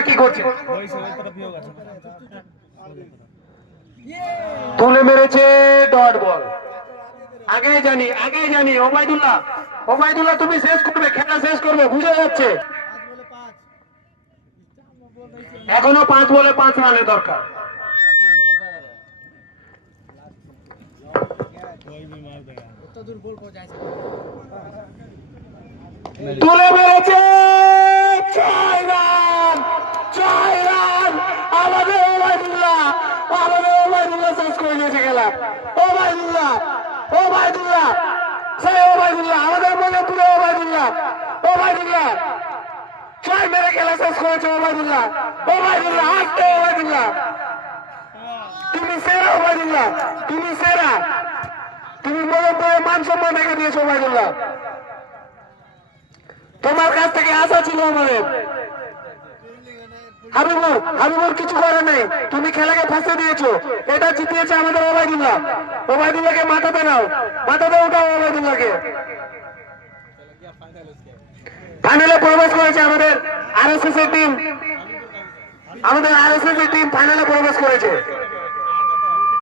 না কি করছে? তুলে মেরেছে ডট বল। আগে জানি ওবায়দুল্লাহ তুমি শেষ করবে, খেলা শেষ করবে, বুঝে যাচ্ছে। এখনো 5 বলে 5 রানের দরকার। তুলে মেরেছে 6 রান। আমাদের ওবায়দুল্লাহ শেষ করে দিয়েছে খেলা। ওবায়দুল্লাহ আমাদের মনে তুলে ওবায়দুল্লাহ 6 মেরে খেলা শেষ করেছে ওবায়দুল্লাহ। আসতে ওবায়দুল্লাহ, তুমি সেরা ওবায়দুল্লাহ, তুমি সেরা, তুমি মনে মান সম্মান রেখে দিয়েছো ওবায়দুল্লাহ। তোমার কাছ থেকে আশা ছিল আমাদের। হাবিবুর কিছু করে নেই, তুমি খেলাকে ফাঁসে দিয়েছো। এটা জিতিয়েছে আমাদের ওবায়দুল্লাহকে মাথাতে নাও, মাথাতে উঠাও ওবায়দুল্লাহকে। ফাইনালে প্রবেশ করেছে আমাদের আরএসএস এর টিম, ফাইনালে প্রবেশ করেছে।